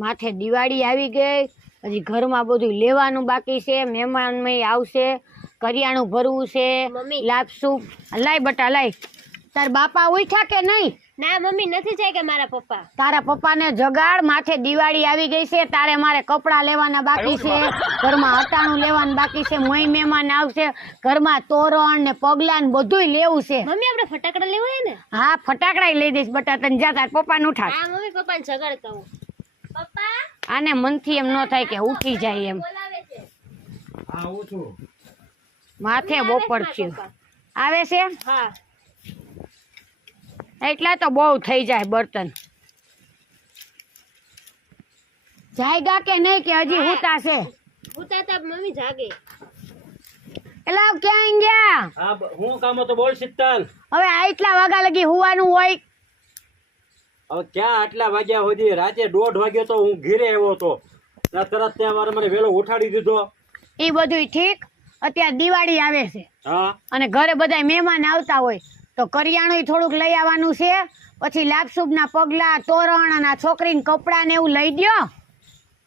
માથે દિવાળી આવી ગઈ, હજી ઘરમાં બધું લેવાનું બાકી છે, મહેમાન આવશે, કરિયાણું ભરવું છે, લાપસું. લાય બટા લાય. તાર બાપા ઉઠ્યા કે નહીં? ના મમ્મી નથી જાય કે મારા પપ્પા. તારા પપ્પાને જગાડ, માથે દિવાળી આવી ગઈ છે, તારે મારે કપડા લેવાના બાકી છે, ઘરમાં અટાણું લેવાનું બાકી છે, મહેમાન આવશે, ઘરમાં તોરણ ને પગલા ને બધું લેવું છે. મમ્મી આપણે ફટાકડા લેવા હે ને? હા ફટાકડા લઈ દઈશ બટા, તને જા તાર પપ્પાને ઉઠાડ. હા મમ્મી પપ્પાને જગાડતા હું. પપ્પા આને મનથી એમ ન થાય કે ઉઠી જાય એમ. બોલાવે છે. હા હું છું. માથે બોપડ છે આવે છે. હા એટલા તો બહુ થઈ જાય બર્તન. જાયગા કે નહીં કે હજી હુતા છે? ઉતા તા મમ્મી જાગે. એલા ક્યાં ગયા? હા હું કામ હતો બોલ શીતલ. હવે આટલા વાગ્યા લગી હુવાનું હોય? હવે ક્યાં આટલા વાગ્યા સુધી? રાતે 1:30 વાગ્યો તો હું ઘીરે આવ્યો હતો, તરત ત્યાં મારે મને વેલો ઉઠાડી દીધો. એ બધું ઠીક, અત્યારે દિવાળી આવે છે હા અને ઘરે બધા મહેમાન આવતા હોય તો કરિયાણું થોડુંક લઈ આવવાનું છે, પછી લાપસુબ ના પગલા, તોરણ અને છોકરીને કપડા ને એવું લઈ દ્યો.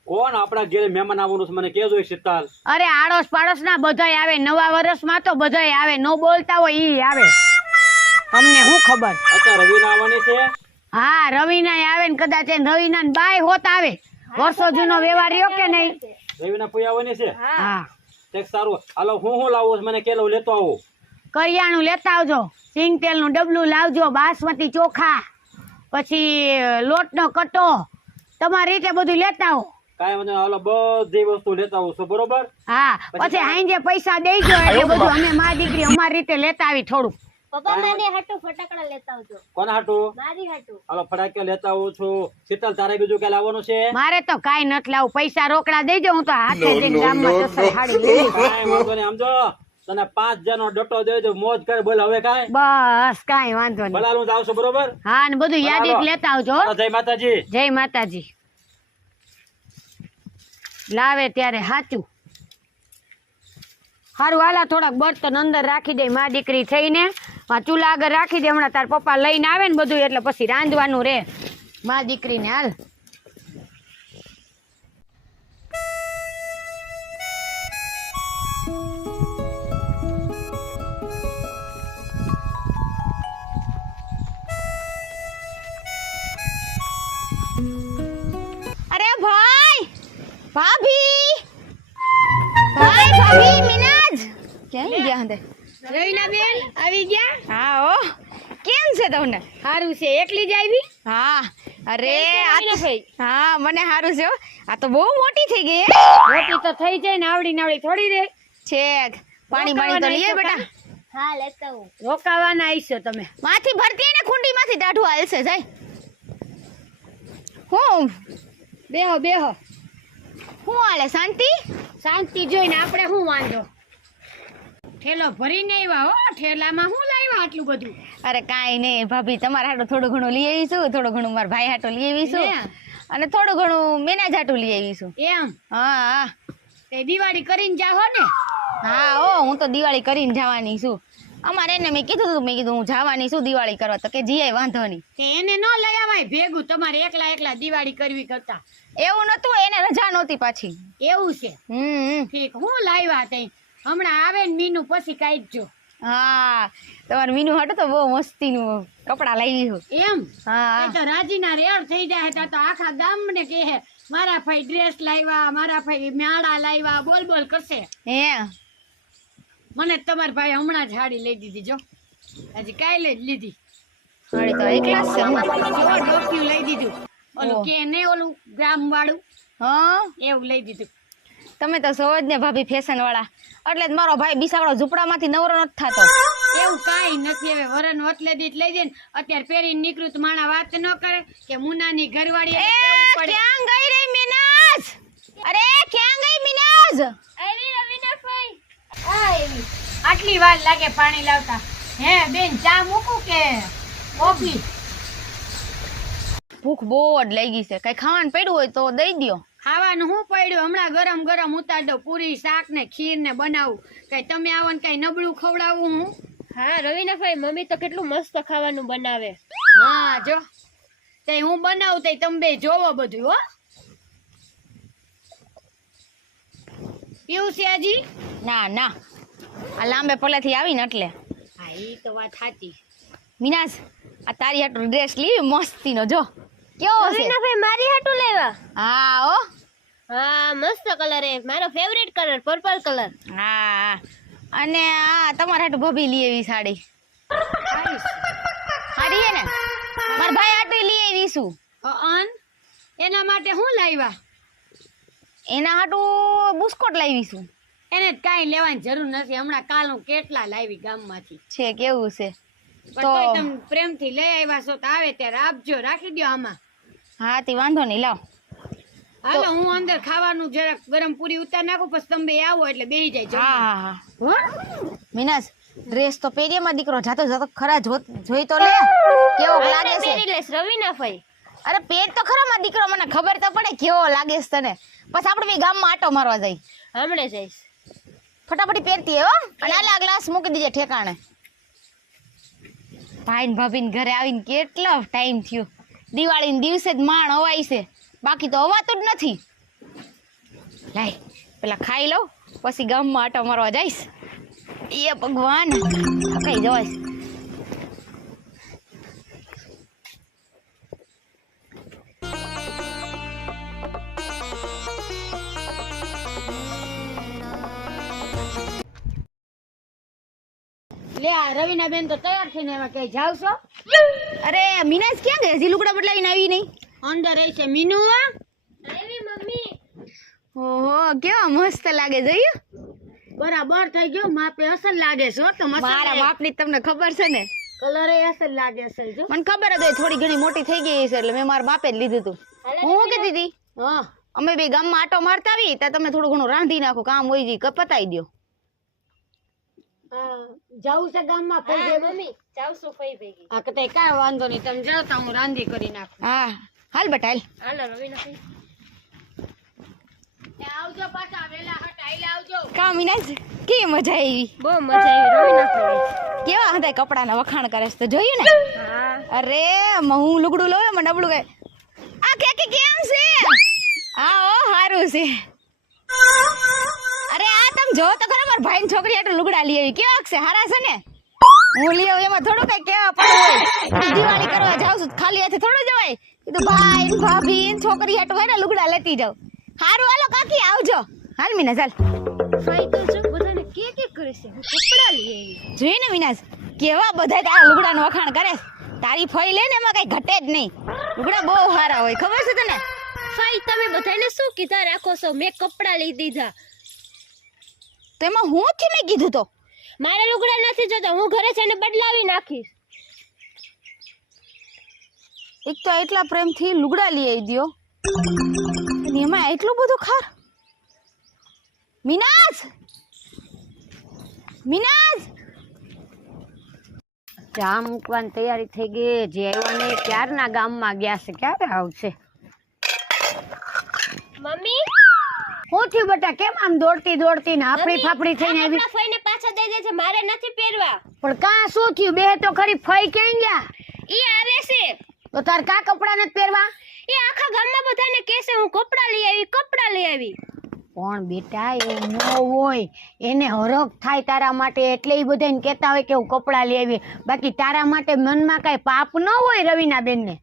કોણ આપણા ઘરે મહેમાન આવવાનું છે મને કહેજો શીતલ. અરે આડોશ પાડોશ ના બધાય આવે, નવા વર્ષમાં તો બધાય આવે, નો બોલતા હોય ઈ આવે. તમને શું ખબર? અત્યારે રવિના આવવાની છે. હા રવિના આવે ને કદાચ રવિના બાય હોત આવે. વર્ષો જૂનો વ્યવહાર રહ્યો કે નહીં? રવિના પૂજા આવવાની છે. હા એક સારું હાલો હું લાવું છું મને કેલો લેતો આવું. કરિયાણું લેતા આવજો, સિંગ તેલ નું ડબલું લાવજો, બાસમતી ચોખા, પછી લોટ નો કટો, તમારી રીતે બધું લેતા આવો. કાંઈ વાંધો નહીં, હાલો બધી વસ્તુ લેતા આવું છું બરોબર. હા પછી હાંજે પૈસા દેજો એટલે બધું અમે મારી દીકરી અમારી રીતે લેતા આવી થોડુંક. પપ્પા મારી હાટુ ફટાકડા લેતા આવજો. કોના હાટું? મારી હાટુ. હાલો ફટાકે લેતા આવું છું. શીતલ તારે બીજું કઈ લાવવાનું છે? મારે તો કાઈ નથી લાવું, પૈસા રોકડા દેજો, હું તો હાથે જઈને ગામમાં જસર હાડી લઈ લઈશ. કાંઈ વાંધો નહીં, સમજો તને 5 જણનો ડટો દેજો, મોજ કર બોલ. હવે કાંઈ બસ કાઈ વાંધો નહીં. ભલાલું જાવ છું બરોબર. હા ને બધું યાદી જ લેતા આવજો. જય માતાજી. જય માતાજી. લાવે ત્યારે સાચું હારું. હાલા થોડાક બર્તન અંદર રાખી દે, મા દીકરી થઈને ચૂલા આગળ રાખી દે, હમણાં તાર પપ્પા લઈને આવે ને બધું એટલે પછી રાંધવાનું રે મા દીકરીને. હાલ અરે ભાઈ ભાભી, ભાઈ ભાભી મિનાજ ક્યાં ગયા હંદે? રવિના બેન આવી ગયા? હા ઓ કેમ છે તમને? સારું છે. એકલી જ આવી? હા. અરે હા મને સારું છે. આ તો બહુ મોટી થઈ ગઈ. મોટી તો થઈ જાય ને, આવડી નાવડી થોડી રે છેક. પાણી પાણી તો લઈએ બેટા. હા લેતા હું. રોકાવાના આવીશો તમે? માથી ભરતી ને ખુંડી માંથી દાઢું હાલશે જાય. હું બેહો બેહો. હું હાલે શાંતિ? શાંતિ જોઈને આપણે શું વાંધો? ઠેલો ભરીને આવ્યા હો. ઠેલામાં શું લાવ્યા આટલું બધું? અરે કાંઈ નહીં ભાભી, તમારા હાટું થોડું ઘણું લઈ આવીશું, થોડું ઘણું મારા ભાઈ હાટું લઈ આવીશું, અને થોડું ઘણું મેના હાટું લઈ આવીશું. એમ? હા હા. તે દિવાળી કરીને જાહો ને? હા ઓ હું તો દિવાળી કરીને જવાની છું. અમારે એને મેં કીધું હતું, મેં કીધું હું જવાની છું દિવાળી કરવા, તો કે જીએ વાંધો નહીં. તે એને ન લઈ આવાય ભેગું, તમારે એકલા એકલા દિવાળી કરવી કરતા. એવું નતું, એને રજા નહોતી પાછી. એવું છે? ઠીક. હું લાવ્યા તઈ હમણાં આવે ને મીનું પછી કાઢજો. હા તમારે મીનુ હાટું તો બહુ મસ્તીનું કપડા લાવી. એમ? હા તો રાજીના રેડ થઈ જાય તો આખા ગામને કહે મારા ભાઈ ડ્રેસ લાવ્યા, મારા ભાઈ મેળા લાવ્યા, બોલ બોલ કરશે. હે મને તમારા ભાઈ હમણાં જ હાડી લઈ દીધી, જો હજી કાલે જ લીધી. હાડી તો એકલા જ છે. જો ડોક્યું લઈ દીધું, ઓલું કે ને ઓલું ગ્રામ વાળું, હા એવું લઈ દીધું. તમે તો સૌ જ ને ભાભી ફેશન વાળા, એટલે જ મારો ભાઈ બિસાડો ઝૂંપડામાંથી નવરો નથી થતો. એવું કાંઈ નથી. હવે વરણ વટલે દીધ લઈ દે ને, અત્યારે પહેરીને નીકળ્યું તો માણા વાત ન કરે કે મુનાની ઘરવાળી ક્યાં ગઈ રે મિનાજ? અરે ક્યાં ગઈ મિનાજ? આવી રવિના ભાઈ. આવી આટલી વાર લાગે પાણી લાવતા? હે બેન ચા મૂકું કે કોફી? ભૂખ બહુ જ લાગી છે, કઈ ખાવાનું પડ્યું હોય તો દઈ દ્યો. ખાવાનું શું પડ્યું? હમણાં ગરમ ગરમ ઉતાર દઉં, પૂરી શાક ને ખીર ને બનાવું. કઈ તમે આવો ને કઈ નબળું ખવડાવું હું? હા રવિના ભાઈ, મમ્મી તો કેટલું મસ્ત ખાવાનું બનાવે. હા જો તે હું બનાવું તે તમે બે જોવો બધું. હો પીવું છે હજી? ના ના, આ લાંબે પલ્લેથી આવીને એટલે. હા ઈ તો વાત સાચી. મીનાજ, આ તારી હાટુ ડ્રેસ લીધી મસ્તીનો, જો કેવો છે. રવિનાભાઈ મારી હાટુ લેવા? હા ઓ, હા મસ્ત કલર હે, મારો ફેવરેટ કલર પર્પલ કલર. હા. અને આ તમારા હાટુ ભાભી લઈ આવી સાડી. સાડી હે ને, મારા ભાઈ હાટુ લઈ આવીશું. અન એના માટે હું લાવ્યા? એના હાટુ બુસ્કોટ લાવીશું. એને જ કાંઈ લેવાની જરૂર નથી, હમણાં કાલ હું કેટલા લાવી ગામમાંથી. છે કેવું છે પણ તો તોય તમે પ્રેમથી લઈ આવ્યા છો તો આવે ત્યારે આપજો, રાખી દો આમાં. હા તે વાંધો નહીં, લાવ. હાલો હું અંદર ખાવાનું જરાક ગરમ પૂરી ઉતાર નાખું, પછી તમે બે આવો એટલે બેહી જાય જમવા. હા હા હા. હો? મીનાજ, ડ્રેસ તો પહેરીએમાં દીકરો જાતો જાતો ખરા જોઈ તો લે કેવો લાગે છે. પહેરી લેશ રવિનાભાઈ. અરે પેટ તો ખરા માં દીકરો, મને ખબર તો પડે કેવો લાગે છે તને. પછી આપણે બી ગામમાં આટો મારવા જઈ. હમણે જઈશ. ફટાફટી પહેરતી હો, અને આલા ગ્લાસ મૂકી દીજે ઠેકાણે. ભાઈ ને ભાભી ને ઘરે આવીને કેટલો ટાઈમ થયો. દિવાળી દિવસે જ માણ અવાય છે, બાકી તો અવાતું જ નથી. લાય પેલા ખાઈ લઉં, પછી ગામમાં આટો મારવા જઈશ. એ ભગવાન, કઈ જવાય. લે આ રવિના બેન તો તૈયાર થઈને એમાં કઈ જાવ છો? અરે મીનાજ ક્યાં ગઈ? હજી લુગડા બદલાવીને આવી નહીં. અંદર રહી છે મીનુ. આવી મમ્મી. ઓહો કેવા મસ્ત લાગે, જોયું? બરાબર થઈ ગયો, માપે અસલ લાગે છે હો. તો મારા બાપની તમને ખબર છે ને, કલર એ અસલ લાગે છે જો. મને ખબર હતી થોડી ઘણી મોટી થઈ ગઈ છે એટલે મેં મારા બાપે જ લીધું હતું. હું કહેતી હતી હા અમે બે ગામમાં આટો મારતા આવી ત્યાં તમે થોડું ઘણું રાંધી નાખો, કામ હોય જી પતાવી દો. જાવું છે ગામમાં ફઈ મમ્મી? જાવશું ફઈ ભેગી. હા કઈ કાંઈ વાંધો નહીં, તમે જાવ તો હું રાંધી કરી નાખું. હા હાલ બટા હાલ. હાલો રવિનાભાઈ. આવજો પાછા વેલા હટ આઈલે આવજો. કા મીનાજ, કેવી મજા આવી? બહુ મજા આવી રવિનાભાઈ. કેવા હતા કપડાના વખાણ કરે છે તો જોયું ને? હા અરે હું લુગડું લઉં એમાં ડબલું કઈ આ કે કેમ છે? હા ઓ સારું છે. અરે આ તમે જો તો ખરા, મારા ભાઈ છોકરી આટલું લુગડા લઈ આવી, કેવા છે? હારા છે ને? હું લઈ આવું એમાં થોડું કઈ કેવા પડે હોય. દિવાળી કરવા જાઉં છું ખાલી હાથે થોડું જવાય. કીધું ભાઈ ને ભાભી ને છોકરી હાટું હોય ને લુગડા લેતી જાઉં. હારું હાલો કાકી આવજો. હાલ મીના ચાલ. ફઈ તો જો બધાને કે કરે છે, હું કપડા લઈ આવી. જોઈ ને મીનાજ, કેવા બધા તારા લુગડાનું વખાણ કરે. તારી ફઈ લે ને એમાં કઈ ઘટે જ નહીં. લુગડા બહુ સારા હોય, ખબર છે તને? ફઈ તમે બધાને શું કીધા રાખો છો? મેં કપડા લઈ દીધા. તેમાં હું થી મેં કીધું તો મારે લુગડા નથી જોતા, હું ઘરે જઈને બદલાવી નાખીશ. એક તો એટલા પ્રેમથી લુગડા લઈ આવી દ્યો અને એમાં એટલું બધું ખાર. મીનાજ, મીનાજ, ચા મૂકવાની તૈયારી થઈ ગઈ. જે આવ્યા ને ક્યારના ગામમાં ગયા છે, ક્યારે આવશે? મમ્મી હું થયું બેટા? કેમ આમ દોડતી દોડતી ને આપણી ફાફડી થઈને આવી? ફઈને પાછા દઈ દેજે, મારે નથી પહેરવા. પણ કાં શું થયું? બે તો ખરી ફઈ ક્યાં ગયા? ઈ આવે છે તો તાર કા કપડા નથી પહેરવા? ઈ આખા ગામમાં બધાને કહેશે હું કપડા લઈ આવી, કપડા લઈ આવી. પણ બેટા એવું ન હોય, એને હરખ થાય તારા માટે એટલે ઈ બધાને કહેતા હોય કે હું કપડા લઈ આવી. બાકી તારા માટે મનમાં કાંઈ પાપ ન હોય રવિના બેન ને.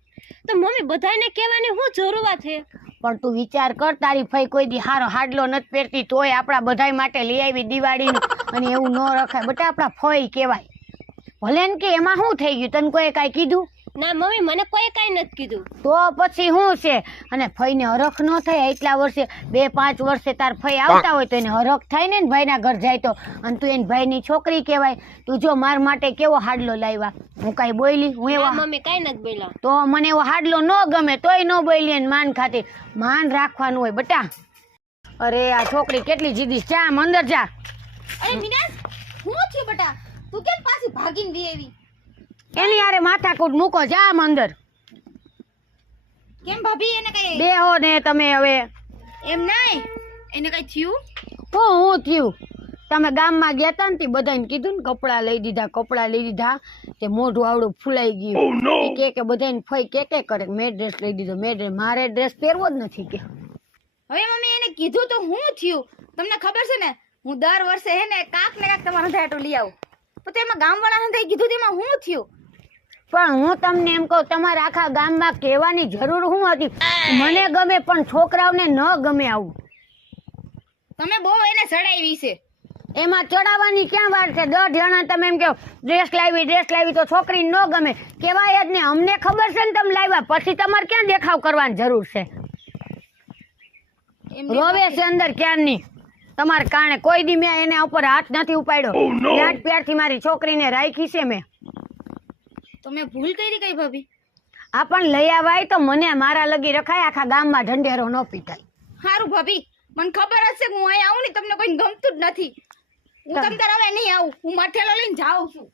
તો મમ્મી બધાને કહેવાની શું જરૂરત છે? પણ તું વિચાર કર, તારી ફઈ કોઈ દી હારો હાડલો નથી પહેરતી તોય આપણા બધાય માટે લઈ આવી દિવાળીનું, અને એવું ન રખાય બેટા. આપણા ફઈ કહેવાય. ભલે ને કે એમાં શું થઈ ગયું? તને કોઈ કાંઈ કીધું? ના મમ્મી મને કોઈ કાંઈ નથી કીધું. તો પછી શું છે? અને ફઈને હરખ ન થાય એટલા વર્ષે, 2-5 વર્ષે તાર ફઈ આવતા હોય તો એને હરખ થાય ને ભાઈના ઘર જાય તો. અને તું એને ભાઈની છોકરી કહેવાય. તું જો માર માટે કેવો હાડલો લાવ્યા, હું કાંઈ બોલી? હું એવા મમ્મી કાંઈ નથી બોલ્યા. તો મને એવો હાડલો ન ગમે તોય ન બોલી. એને માન ખાતે માન રાખવાનું હોય બેટા. અરે આ છોકરી કેટલી જીદી. જા આમ અંદર જા. અરે મીનાજ, હું થયું બેટા? તું કેમ પાછી ભાગીને વી આવી? એની યારે માથાકૂટ મૂકો, જા આમ અંદર. કેમ ભાભી, એને કઈ બેહો ને તમે હવે. એમ નહીં, એને કઈ થયું? હું થયું? તમે ગામમાં ગયા તા ને બધાને કીધું ને કપડા લઈ દીધા, કપડા લઈ દીધા. તે મોઢું આવડું ફૂલાઈ ગયું. કે બધાને ફઈ કે કરે મેં ડ્રેસ લઈ દીધો, મેં ડ્રેસ. મારે ડ્રેસ પહેરવો જ નથી કે. હવે મમ્મી એને કીધું તો હું થયું તમને ખબર છે ને હું દર વર્ષે હે ને કાક ને કાક તમારા ધાટો લઈ આવું તો એમાં ગામવાળા હંધાઈ કીધું તેમાં હું થયું પણ હું તમને એમ કહું તમારા આખા ગામમાં કહેવાની જરૂર શું હતી મને ગમે પણ છોકરાઓને ન ગમે આવું તમે બહુ એને સડાવી છે એમાં ચડાવવાની ક્યાં વાર છે 10 જણા તમે એમ કહો ડ્રેસ લાવી તો છોકરીને ન ગમે કહેવાય જ ને અમને ખબર છે ને તમે લાવ્યા પછી તમારે ક્યાં દેખાવ કરવાની જરૂર છે રોવે છે અંદર ક્યારની તમારે કારણે કોઈ દી મેં એને ઉપર હાથ નથી ઉપાડ્યો લાડ પ્યારથી મારી છોકરીને રાખી છે મેં તમે ભૂલ કરી કઈ ભાભી આ પણ લઈ આવાય તો મને મારા લગી રખાય આખા ગામમાં ઢંઢેરો ન પીટાય સારું ભાભી મને ખબર હશે કે હું અહીંયા આવું ને તમને કોઈ ગમતું જ નથી હું તમ તાર હવે નહીં આવું હું માઠેલો લઈને જાઉં છું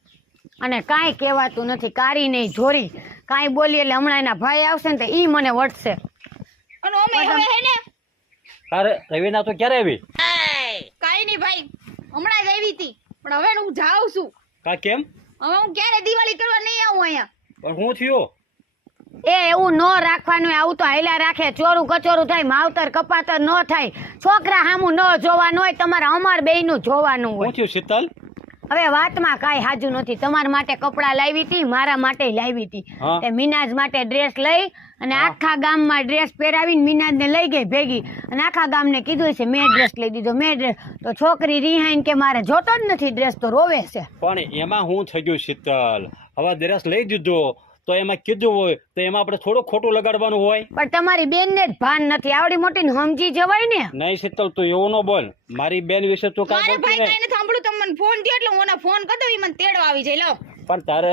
અને કાંઈ કહેવાતું નથી કારી નહીં જોરી કાંઈ બોલી એટલે હમણાં એના ભાઈ આવશે ને તો ઈ મને વટશે અને અમે હવે હે ને અરે રવિના તો ક્યારે આવી કાઈ નહીં ભાઈ હમણાં જ આવી હતી પણ હવે હું જાઉં છું કા કેમ હવે હું ક્યારે દિવાળી કરવા નહીં આવું અહીંયા પણ હું થયો એ એવું ન રાખવાનું આવું તો હાલ્યા રાખે ચોરું કચોરું થાય માવતર કપાતર ન થાય છોકરા સામું ન જોવાનું હોય તમારે અમાર બેયનું જોવાનું હું હોય થયું શીતલ હવે વાતમાં કાંઈ હાજુ નથી તમારા માટે કપડાં લાવી હતી મારા માટે લાવી હતી હા. તે મીનાજ માટે ડ્રેસ લઈ અને આખા ગામમાં ડ્રેસ પહેરાવીને મીનાજને લઈ ગઈ ભેગી અને આખા ગામને કીધું છે મેં ડ્રેસ લઈ દીધો મેં ડ્રેસ તો છોકરી રિહાઈને કે મારે જોતો જ નથી ડ્રેસ તો રોવે છે પણ એમાં હું થઈ ગયું શીતલ હવે ડ્રેસ લઈ દીધો તો એમાં કીધું હોય તો એમાં આપણે થોડું ખોટું લગાડવાનું હોય પણ તમારી બેનને જ ભાન નથી આવડી મોટી ને સમજી જવાય ને નહીં શીતલ તું એવું ન બોલ મારી બેન વિશે તું મારે કાંઈ ભાઈ બોલતી કઈ નહીં. નથી સાંભળ્યું તમે મને ફોન થયો એટલે હું એને ફોન કરી દઉં ઈ મને તેડવા આવી જાય લો પણ તારે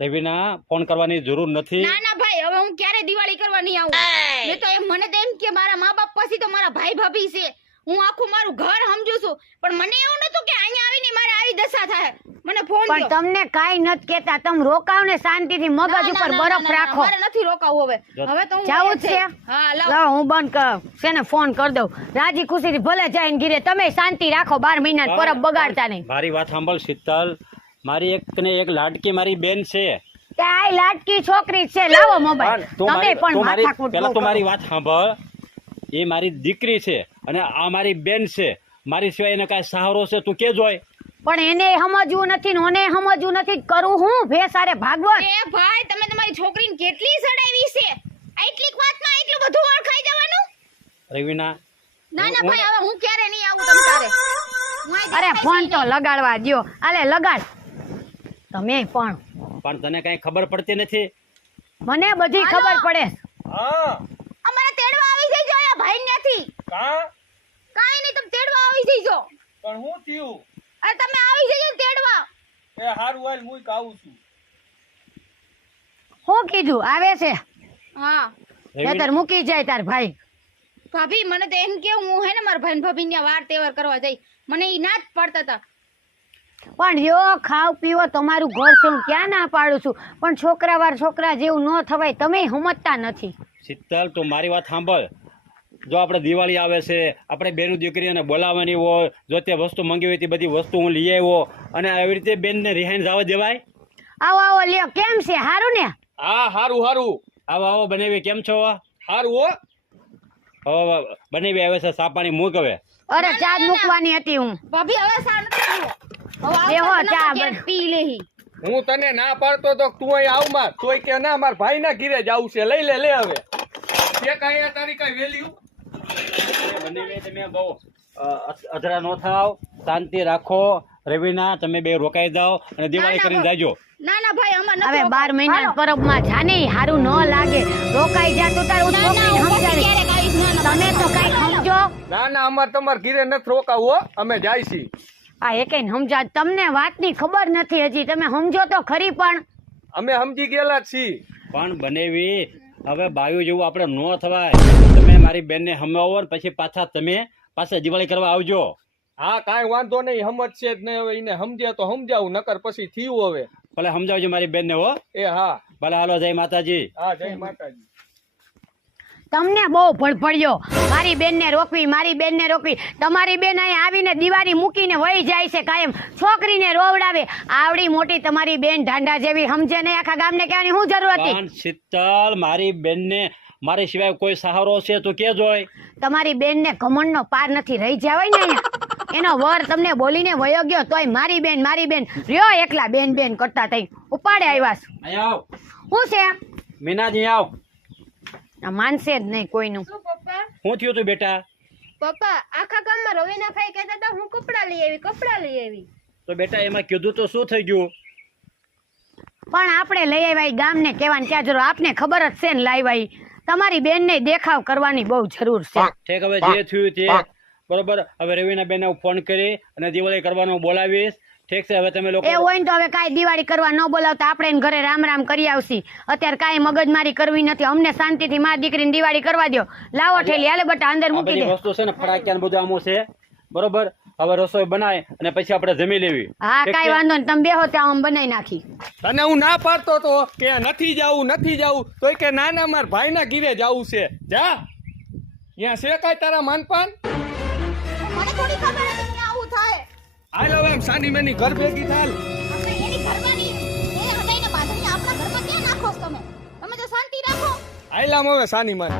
રવિના ફોન કરવાની જરૂર નથી ના ના ભાઈ હવે હું ક્યારે દિવાળી કરવા નહીં આવું મેં તો એમ મને તો એમ કે મારા મા બાપ પછી તો મારા ભાઈ ભાભી છે હું આખું મારું ઘર સમજુ છું પણ મને એવું નતું કે અહીંયા આવીને મારે આવી દશા થાય મને ફોન પણ થયો તમને કાંઈ નથી કેતા તમે રોકાવ ને શાંતિથી મગજ ઉપર બરફ રાખો મારે નથી રોકાવું હવે તો હું જાવું જ છે હા લાવ લાવ હું બંધ કર છે ને ફોન કરી દઉં રાજી ખુશીથી ભલે જઈને ગીરે તમે શાંતિ રાખો 12 મહિના પરબ બગાડતા નહીં મારી વાત સાંભળ શીતલ મારી એક ને એક લાડકી મારી બેન છે કે આ લાડકી છોકરી છે લાવો મોબાઈલ તમે પણ માથાકૂટ પેલા બહુ તો કરો. મારી વાત સાંભળ એ મારી દીકરી છે અને આ મારી બેન છે મારી સિવાય એને કાંઈ સહારો છે તું કે જોય પણ એને સમજવું નથી ને ઓને સમજવું નથી કરું હું ભેસારે ભાગવત એ ભાઈ તમે તમારી છોકરીને કેટલી સડાવી છે આટલી વાતમાં એટલું બધું ઓળખાઈ જવાનું રવિના ના ના ભાઈ હવે હું ક્યારે નહીં આવું તમ તારે હું અહીં અરે દેખાય ફોન નહીં. તો લગાડવા દ્યો આલે લગાડ તમે પણ તને કાંઈ ખબર પડતી નથી મને બધી ખબર પડે હા અમારે તેડવા આવી જઈજો આ ભાઈ ન્યાથી કા કાઈ નહીં તમે તેડવા આવી જઈજો પણ હું થયું અરે તમે આવી જઈજો તેડવા એ હારું હાલ હું આવું છું હું કીધું આવે છે હા નતર મૂકી જાય તાર ભાઈ ભાભી મને તો એમ કે હું હે ને મારા ભાઈ ભાભી ને વાર તહેવાર કરવા જઈ મને ઈ ના જ પડતા હતા પણ જો ખાવ પીવો તમારું ઘર છે હું ક્યાં ના પાડું છું પણ છોકરા જેવું ન થવાય તમે સમજતા નથી શીતલ તું મારી વાત સાંભળ જો આપણે દિવાળી આવે છે આપણે બેનું દીકરીઓને બોલાવવાની હોય જો તે વસ્તુ મંગી હોય તે બધી વસ્તુ હું લઈ આવ્યો અને આવી રીતે બેનને રિહાઈને જવા દેવાય આવો લ્યો કેમ છે હારું ને હા હારું હારું આવો બનાવી કેમ છો હારું હો હવે બનાવી આવે છે સાપાણી મૂક હવે અરે ચા જ મૂકવાની હતી હું ભાભી હવે સા નથી પીવો. હવે બેહો, આવતા ચા નતા ક્યારેક પી લેહી હું તને ના પાડતો તો તું અહીં આવ માર તોય કે ના માર ભાઈ ના ઘીરે જ આવું છે લઈ લે હવે તે કઈ તારી કઈ વેલ્યુ બનાવી તમે બહુ અધરા ન થાવ શાંતિ રાખો રવિના તમે બે રોકાઈ જાઓ અને દિવાળી કરીને જાજો ના ના ભાઈ અમાર નથી હવે 12 મહિના પરબમાં જાને હારું ન લાગે રોકાઈ જા તો તારું છોકરીને સમજાવી તમે તો કઈ સમજો ના ના અમાર તમાર ઘીરે નથી રોકાવું હો અમે જાય છી આ એકેય સમજા તમને વાતની ખબર નથી હજી તમે સમજો તો ખરી પણ અમે સમજી ગયેલા જ છીએ પણ બનેવી હવે બાયું જેવું આપણે ન થવાય તમે મારી બેનને હમાવો ને પછી પાછા દિવાળી કરવા આવજો હા કાંઈ વાંધો નહીં સમજશે જ નહીં હવે એને સમજ્યા તો સમજાવું નકર પછી થયું હવે ભલે સમજાવજો મારી બેનને હો એ હા ભલે હાલો જય માતાજી હા જય માતાજી તમને બહુ ભડભડ્યો મારી બેનને રોકવી તમારી બેન અહીં આવીને દિવાળી મૂકીને વહી જાય છે કાયમ છોકરીને રોવડાવે આવડી મોટી તમારી બેન ઢાંડા જેવી સમજે નહીં આખા ગામને કહેવાની શું જરૂર હતી પણ શીતલ મારી બેનને મારી સિવાય કોઈ સહારો છે તો કેજો. તમારી બેન ને ઘમંડનો પાર નથી રહી જાવાય ને અહીંયા. એનો વર તમને બોલીને વયો ગયો તોય મારી બેન રહ્યો એકલા બેન બેન કરતા થઈ ઉપાડે આવ્યા છો. અહીંયા આવ શું છે મીનાજી, આવ. આ માનશે જ નહીં કોઈનું. શું પપ્પા? શું થયું તું બેટા? પપ્પા આખા ગામમાં રવિના ભાઈ કહેતા હતા હું કપડાં લઈ આવી. તો બેટા એમાં કીધું તો શું થઈ ગયું? પણ આપણે લઈ આવ્યા ગામને કહેવાની ક્યાં જરૂર, આપને ખબર જ છે ને લાવ્યા. તમારી બેન ને દેખાવ કરવાની બહુ જરૂર છે. ઠીક, હવે જે થયું તે બરોબર. હવે રવિના બેન ફોન કરી અને દિવાળી કરવાનું બોલાવીશ. ઠીક છે, હવે તમે લોકો એ હોય ને તો હવે કાંઈ દિવાળી કરવા ન બોલાવતા આપણે એને ઘરે રામ રામ કરી આવશી. અત્યારે કાંઈ મગજમારી કરવી નથી. અમને શાંતિથી મા દીકરીની દિવાળી કરવા દો. લાવો ઠેલી હાલે બટા અંદર આ મૂકી બધી દે. વસ્તુ છે ને ફટાકિયા ને બધું આમું છે બરોબર. હવે રસોઈ બનાય અને પછી આપણે જમી લેવી. હા કાંઈ વાંધો નહીં, તમે બેહો ત્યાં આમ બનાવી નાખી. તને હું ના પાડતો તો કે નથી જાવું તોય કે ના ના માર ભાઈના ઘીરે જાવું છે. જા ત્યાં છે કાંઈ તારા માનપાન? મને થોડી ખબર હતી કે આવું થાય. હાલ હવે એમ સાની મેની ઘર ભેગી થાલ. આપણે એની ઘરવાની એ હટાઈને બાંધીને આપણા ઘરમાં ક્યાં નાખો છો તમે? તમે તો શાંતિ રાખો. હાલ આમ હવે સાની માન